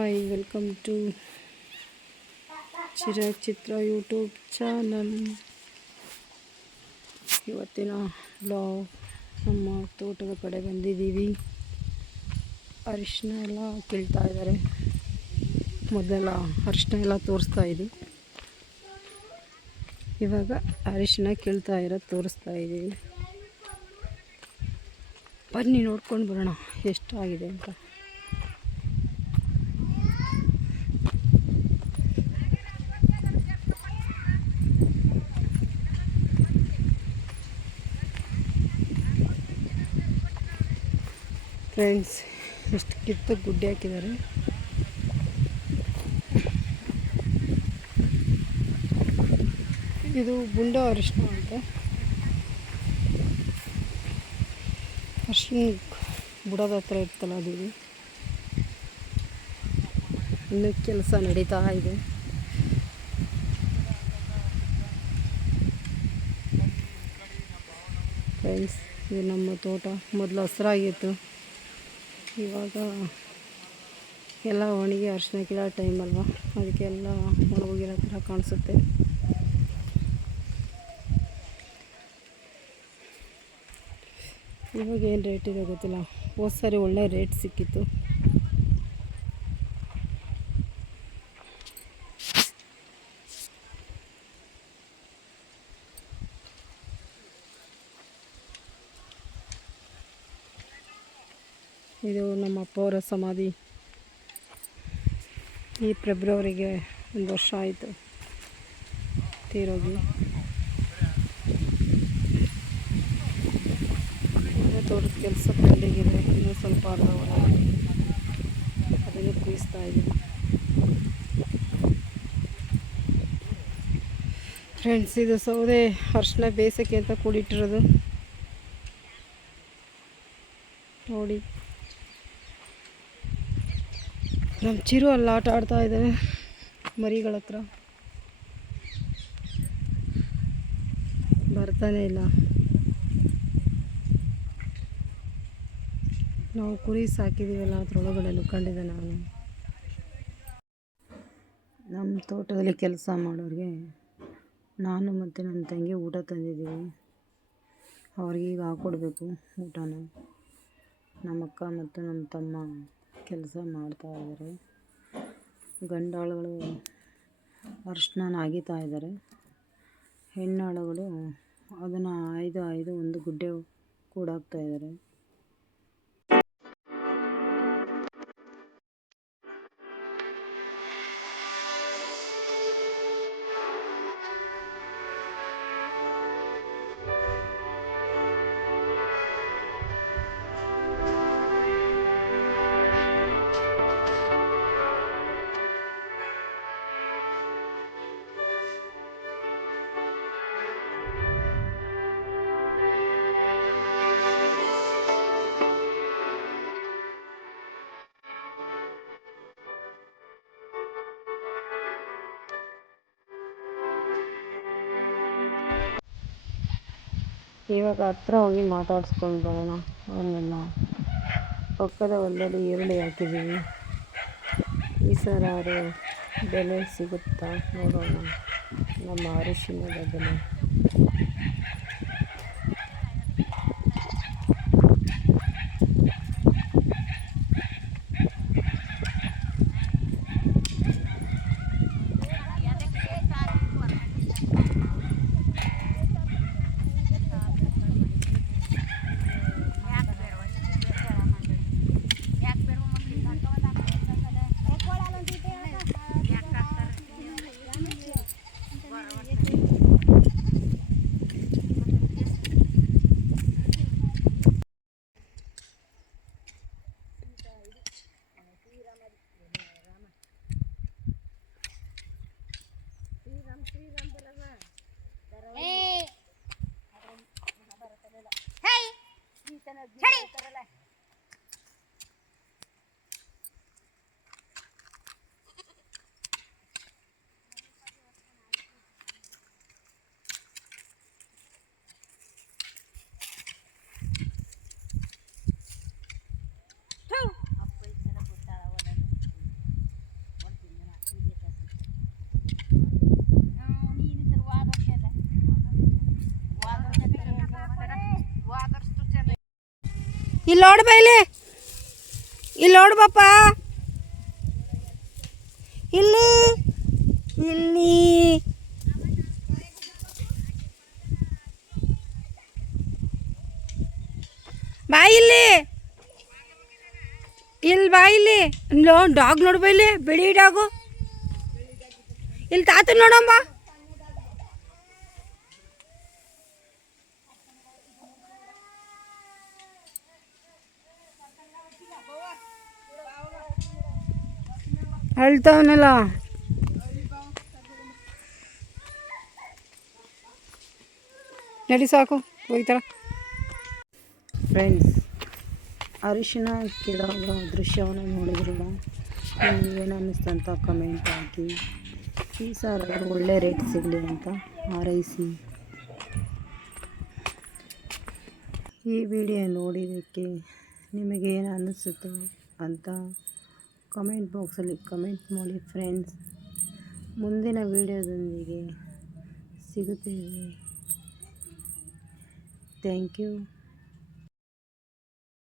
Hi welcome to Chirag Chitra YouTube channel ಇವತ್ತಿನ blog ನಮ್ಮ ತೋಟದ ಕಡೆ ಬಂದಿದ್ದೀವಿ. ಅರಿಶಿನ ಎಲ್ಲ ಕೀಳ್ತಾ ಇದ್ದಾರೆ. ಮೊದಲೆಲ್ಲ ಅರಿಶಿನ ಎಲ್ಲ ತೋರಿಸ್ತಾ ಇದ್ದೀವಿ ಇವಾಗ ಅರಿಶಿನ ಕೀಳ್ತಾ ಇರೋದು ತೋರಿಸ್ತಾ ಇದ್ದೀವಿ. ಬನ್ನಿ ನೋಡ್ಕೊಂಡು ಬರೋಣ, ಎಷ್ಟಾಗಿದೆ ಅಂತ. ಫ್ರೆಂಡ್ಸ್ ಎಷ್ಟು ಕಿತ್ತು ಗುಡ್ಡೆ ಹಾಕಿದ್ದಾರೆ. ಇದು ಗುಂಡ ಅರಿಶಿನ ಅಂತ. ಅರಿಶಿನ ಬುಡದ ಹತ್ರ ಇರ್ತಲ್ಲ ಅದು. ಇನ್ನೂ ಕೆಲಸ ನಡೀತಾ ಇದೆ. ಫ್ರೆಂಡ್ಸ್ ಇದು ನಮ್ಮ ತೋಟ. ಮೊದಲು ಹಸ್ರಾಗಿತ್ತು. ಇವಾಗ ಎಲ್ಲ ಒಣಗಿ ಅರಿಶಿನ ಕೀಳೋ ಟೈಮ್ ಅಲ್ವಾ? ಅದಕ್ಕೆಲ್ಲ ಒಣಗೋಗಿರೋ ಥರ ಕಾಣಿಸುತ್ತೆ. ಇವಾಗ ಏನು ರೇಟ್ ಇದೆ ಗೊತ್ತಿಲ್ಲ. ಹೋದ ಸಾರಿ ಒಳ್ಳೆ ರೇಟ್ ಸಿಕ್ಕಿತ್ತು. ಇದು ನಮ್ಮ ಅಪ್ಪವರ ಸಮಾಧಿ. ಈ ಫೆಬ್ರವರಿಗೆ ಒಂದು ವರ್ಷ ಆಯಿತು ತೀರೋಗಿ. ತೋಟದ ಕೆಲಸ ಪೆಂಡಿಂಗ್ ಇನ್ನೂ ಸ್ವಲ್ಪ ಅರ್ಧ ಅದನ್ನು ಕುಯಿಸ್ತಾ ಇದ್ದೀನಿ. ಫ್ರೆಂಡ್ಸ್ ಇದು ಸೌದೆ ಅರ್ಶಿನ ಬೇಸಕ್ಕೆ ಅಂತ ಕೂಡಿಟ್ಟಿರೋದು. ನೋಡಿ. ನಮ್ಮ ಚಿರು ಅಲ್ಲಿ ಆಟ ಆಡ್ತಾ ಇದ್ದಾವೆ ಮರಿಗಳ ಹತ್ರ. ಬರ್ತಾನೆ ಇಲ್ಲ. ನಾವು ಕುರಿ ಸಾಕಿದ್ದೀವಲ್ಲ ಅದ್ರೊಳಗಡೆ ನುಕ್ಕೊಂಡಿದ್ದೆ ನಾನು. ನಮ್ಮ ತೋಟದಲ್ಲಿ ಕೆಲಸ ಮಾಡೋರಿಗೆ ನಾನು ಮತ್ತು ನನ್ನ ತಂಗಿ ಊಟ ತಂದಿದ್ದೀವಿ. ಅವ್ರಿಗೆ ಈಗ ಹಾಕ್ಕೊಡ್ಬೇಕು ಊಟನ. ನಮ್ಮ ಅಕ್ಕ ಮತ್ತು ನಮ್ಮ ತಮ್ಮ. ಕೆಲಸ ಮಾಡ್ತಾ ಇದ್ದಾರೆ. ಗಂಡಾಳುಗಳು ಅರಿಶಿನ ಅಗಿತಾ ಇದ್ದಾರೆ. ಹೆಣ್ಣಾಳುಗಳು ಅದನ್ನು ಆಯ್ದು ಆಯ್ದು ಒಂದು ಗುಡ್ಡೆ ಕೂಡಾಕ್ತಾ ಇದ್ದಾರೆ. ಇವಾಗ ಹತ್ರ ಹೋಗಿ ಮಾತಾಡ್ಸ್ಕೊಂಡು ಬರೋಣ. ಅವನ್ನೆಲ್ಲ ಪಕ್ಕದ ಹೊಲದಲ್ಲಿ ಈರುಳ್ಳಿ ಹಾಕಿದ್ದೀವಿ. ಈ ಸರಾರು ಬೆಲೆ ಸಿಗುತ್ತಾ ನೋಡೋಣ. ನಮ್ಮ ಅರಿಶಿಣದ ಬೆಲೆ. છડી ಇಲ್ಲಿ ನೋಡು ಬೈಲಿ ಇಲ್ಲಿ. ನೋಡು ಬಾಪ ಇಲ್ಲಿ. ಇಲ್ಲಿ. ಬಾ ಇಲ್ಲಿ. ಇಲ್ಲಿ ಬಾ ಇಲ್ಲಿ. ಡಾಗ್ ನೋಡು ಬಾ ಇಲ್ಲಿ. ಬಿಳಿ ಡಾಗು. ಇಲ್ಲಿ ತಾತ ನೋಡಮ್ಮ ಅಳ್ತಾವನಲ್ಲ ನಡಿ ಸಾಕು ಹೋಗ್ತಾರ ಫ್ರೆಂಡ್ಸ್ ಅರಿಶಿನ ಕೆಡೋ ದೃಶ್ಯವನ್ನು ನೋಡಿದ್ರಲ್ಲ, ನಿಮ್ಗೆ ಏನು ಅನ್ನಿಸ್ತು ಅಂತ ಕಮೆಂಟ್ ಹಾಕಿ. ಈ ಸಾರ ಒಳ್ಳೆ ರೇಟ್ ಸಿಗಲಿ ಅಂತ ಹಾರೈಸಿ. ಈ ವಿಡಿಯೋ ನೋಡಿದ್ದಕ್ಕೆ ನಿಮಗೇನು ಅನ್ನಿಸುತ್ತೋ ಅಂತ ಕಮೆಂಟ್ ಬಾಕ್ಸಲ್ಲಿ ಕಮೆಂಟ್ ಮಾಡಿ ಫ್ರೆಂಡ್ಸ್ ಮುಂದಿನ ವೀಡಿಯೋದೊಂದಿಗೆ ಸಿಗುತ್ತೇವೆ. Thank you